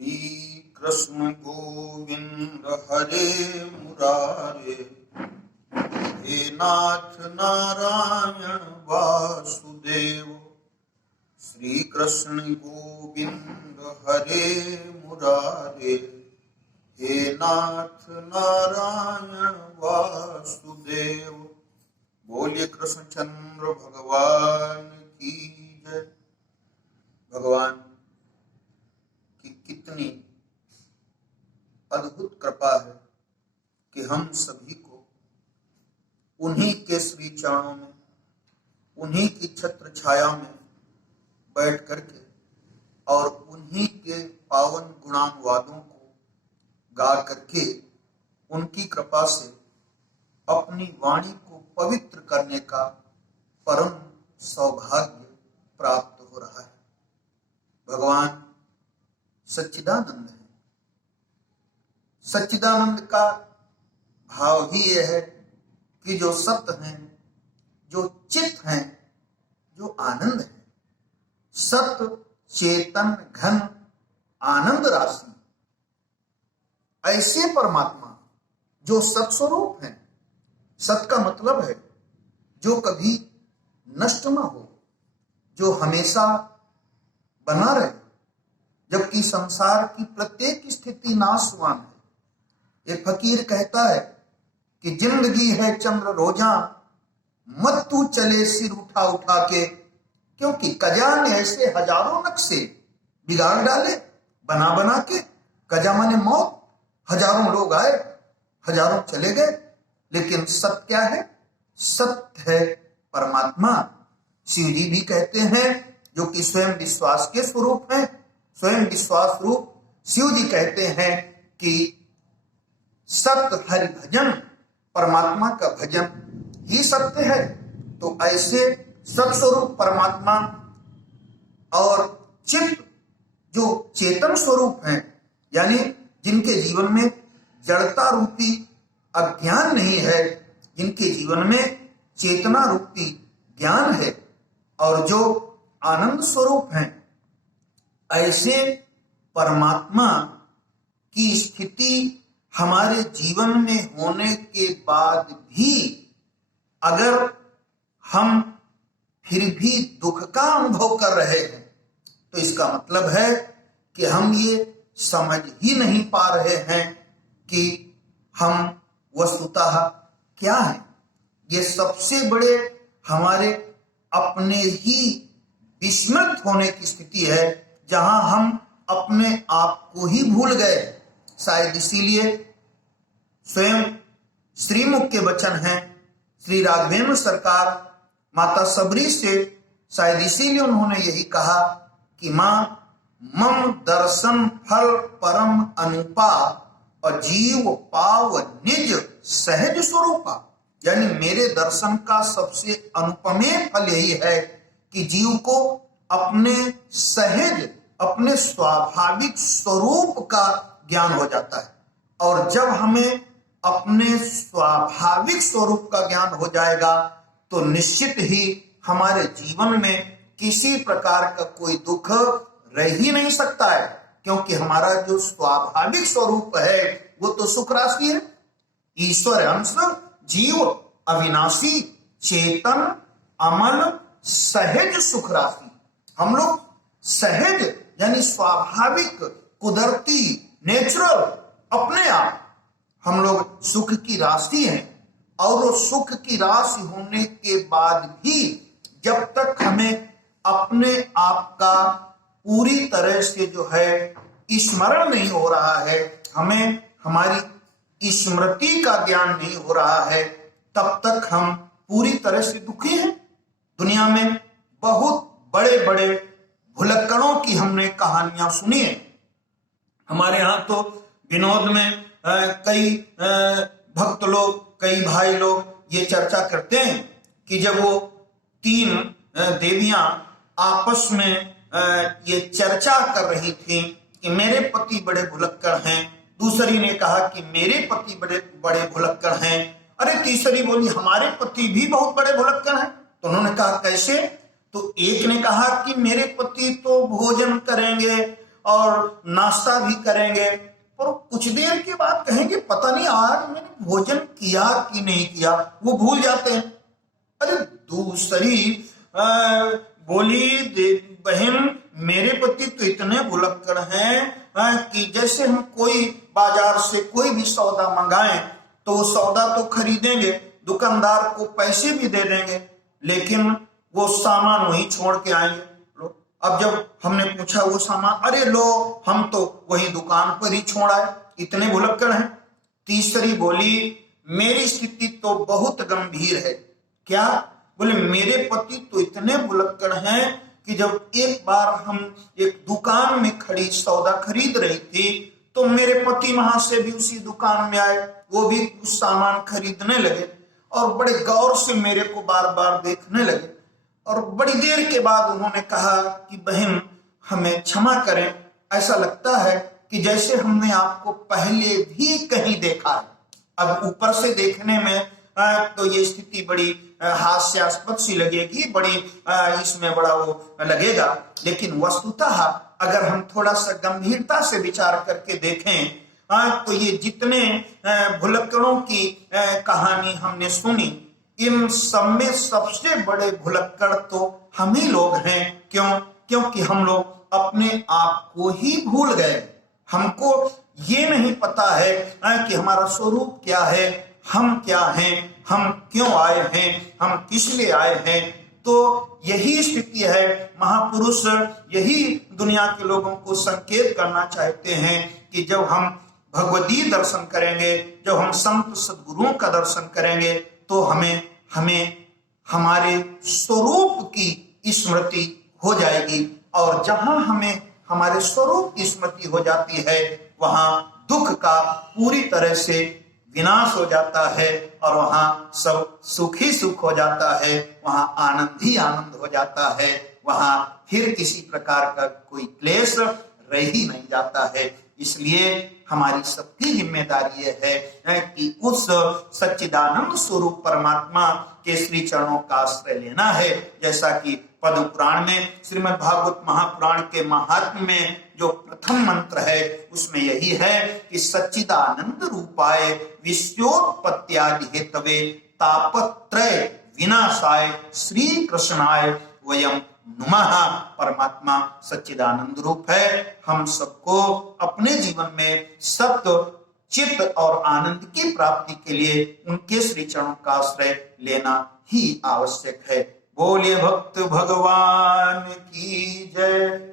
श्री कृष्ण गोविंद हरे मुरारे, हे नाथ नारायण वासुदेव। श्री कृष्ण गोविंद हरे मुरारे, हे नाथ नारायण वासुदेव। बोलिए कृष्णचंद्र भगवान की जय। भगवान की कितनी अद्भुत कृपा है कि हम सभी को उन्हीं के श्री चरणों में, उन्हीं की छत्र छाया में बैठ करके और उन्हीं के पावन गुणानुवादों को गा करके उनकी कृपा से अपनी वाणी को पवित्र करने का परम सौभाग्य प्राप्त हो रहा है। भगवान सच्चिदानंद है। सच्चिदानंद का भाव ही यह है कि जो सत्य हैं, जो चित्त हैं, जो आनंद है, सत्य चेतन घन आनंद राशि, ऐसे परमात्मा जो सत्स्वरूप हैं। सत का मतलब है जो कभी नष्ट ना हो, जो हमेशा बना रहे, जबकि संसार की प्रत्येक स्थिति नाशवान है। एक फकीर कहता है कि जिंदगी है चंद्र रोजा, मत तू चले सिर उठा उठा के, क्योंकि कजा ने ऐसे हजारों नक्शे बिगाड़ डाले बना बना के। कजा माने मौत, हजारों लोग आए, हजारों चले गए, लेकिन सत्य क्या है? सत्य है परमात्मा। शिव जी भी कहते हैं, जो कि स्वयं विश्वास के स्वरूप हैं, स्वयं विश्वास रूप शिव जी कहते हैं कि सत्य हरि भजन, परमात्मा का भजन ही सत्य है। तो ऐसे सत्स्वरूप परमात्मा और चित्त जो चेतन स्वरूप हैं, यानी जिनके जीवन में जड़ता रूपी अज्ञान नहीं है, जिनके जीवन में चेतना रूपी ज्ञान है, और जो आनंद स्वरूप हैं, ऐसे परमात्मा की स्थिति हमारे जीवन में होने के बाद भी अगर हम फिर भी दुख का अनुभव कर रहे हैं, तो इसका मतलब है कि हम ये समझ ही नहीं पा रहे हैं कि हम वस्तुतः क्या है। ये सबसे बड़े हमारे अपने ही विस्मृत होने की स्थिति है, जहां हम अपने आप को ही भूल गए। शायद इसीलिए स्वयं श्रीमुख के वचन हैं, श्री राघवेंद्र सरकार माता सबरी से, शायद इसीलिए उन्होंने यही कहा कि मां मम दर्शन फल परम अनुपा, और जीव पाव निज सहज स्वरूपा। यानी मेरे दर्शन का सबसे अनुपमेय फल यही है कि जीव को अपने सहज, अपने स्वाभाविक स्वरूप का ज्ञान हो जाता है। और जब हमें अपने स्वाभाविक स्वरूप का ज्ञान हो जाएगा, तो निश्चित ही हमारे जीवन में किसी प्रकार का कोई दुख रह ही नहीं सकता है, क्योंकि हमारा जो स्वाभाविक स्वरूप है वो तो सुख राशि है। ईश्वर अंश, जीव अविनाशी, चेतन अमल सहज सुख राशि। हम लोग सहज यानी स्वाभाविक, कुदरती, नेचुरल, अपने आप हम लोग सुख की राशि हैं। और वो सुख की राशि होने के बाद भी जब तक हमें अपने आप का पूरी तरह से जो है स्मरण नहीं हो रहा है, हमें हमारी स्मृति का ज्ञान नहीं हो रहा है, तब तक हम पूरी तरह से दुखी हैं। दुनिया में बहुत बड़े बड़े भुलक्कड़ों की हमने कहानियां सुनी है। हमारे यहाँ तो विनोद में कई भक्त लोग, कई भाई लोग ये चर्चा करते हैं कि जब वो तीन देवियां आपस में ये चर्चा कर रही थी कि मेरे पति बड़े भुलक्कड़ हैं, दूसरी ने कहा कि मेरे पति बड़े बड़े भुलक्कड़ हैं, अरे तीसरी बोली हमारे पति भी बहुत बड़े भुलक्कड़ हैं। तो उन्होंने कहा कैसे? तो एक ने कहा कि मेरे पति तो भोजन करेंगे और नाश्ता भी करेंगे, और कुछ देर के बाद कहेंगे पता नहीं आज मैंने भोजन किया कि नहीं किया, वो भूल जाते हैं। अरे दूसरी बोली, बहन मेरे पति तो इतने भुलक्कड़ हैं कि जैसे हम कोई बाजार से कोई भी सौदा मंगाएं तो वो सौदा तो खरीदेंगे, दुकानदार को पैसे भी दे देंगे, लेकिन वो सामान वहीं छोड़ के आएंगे। लो, अब जब हमने पूछा वो सामान, अरे लो हम तो वही दुकान पर ही छोड़ आए, इतने भुलक्कड़ हैं। तीसरी बोली, मेरी स्थिति तो बहुत गंभीर है। क्या? बोले मेरे पति तो इतने भुलक्कड़ हैं कि जब एक बार हम एक दुकान में खड़ी सौदा खरीद रही थी तो मेरे पति वहां से भी उसी दुकान में आए, वो भी कुछ सामान खरीदने लगे और बड़े गौर से मेरे को बार बार देखने लगे, और बड़ी देर के बाद उन्होंने कहा कि बहन हमें क्षमा करें, ऐसा लगता है कि जैसे हमने आपको पहले भी कहीं देखा है। अब ऊपर से देखने में तो ये स्थिति बड़ी हास्यास्पद सी लगेगी, बड़ी इसमें बड़ा वो लगेगा, लेकिन वस्तुतः अगर हम थोड़ा सा गंभीरता से विचार करके देखें तो ये जितने भुलक्कड़ों की कहानी हमने सुनी, इन सब में सबसे बड़े भुलक्कड़ तो हम ही लोग हैं। क्यों? क्योंकि हम लोग अपने आप को ही भूल गए। हमको ये नहीं पता है कि हमारा स्वरूप क्या है, हम क्या हैं, हम क्यों आए हैं, हम किस लिए आए हैं। तो यही स्थिति है। महापुरुष यही दुनिया के लोगों को संकेत करना चाहते हैं कि जब हम भगवती दर्शन करेंगे, जब हम संत सद्गुरुओं का दर्शन करेंगे तो हमें हमारे स्वरूप की स्मृति हो जाएगी, और जहां हमें हमारे स्वरूप की स्मृति हो जाती है वहां दुख का पूरी तरह से विनाश हो जाता है, और वहां सब सुख ही सुख हो जाता है, वहां आनंद ही आनंद हो जाता है, वहां फिर किसी प्रकार का कोई क्लेश रह ही नहीं जाता है। इसलिए हमारी सबकी जिम्मेदारी है कि उस सच्चिदानंद स्वरूप परमात्मा के श्री चरणों का आश्रय लेना है। जैसा कि पद्म पुराण में, श्रीमद् भागवत महापुराण के महात्म्य में जो प्रथम मंत्र है उसमें यही है कि सच्चिदानंद रूपाय विश्वोत्पत्त्यादि हेतवे तापत्रय विनाशाय श्री कृष्णाय वयम नुमः। परमात्मा सच्चिदानंद रूप है। हम सबको अपने जीवन में सत्य, चित्त और आनंद की प्राप्ति के लिए उनके श्री चरणों का आश्रय लेना ही आवश्यक है। बोलिए भक्त भगवान की जय।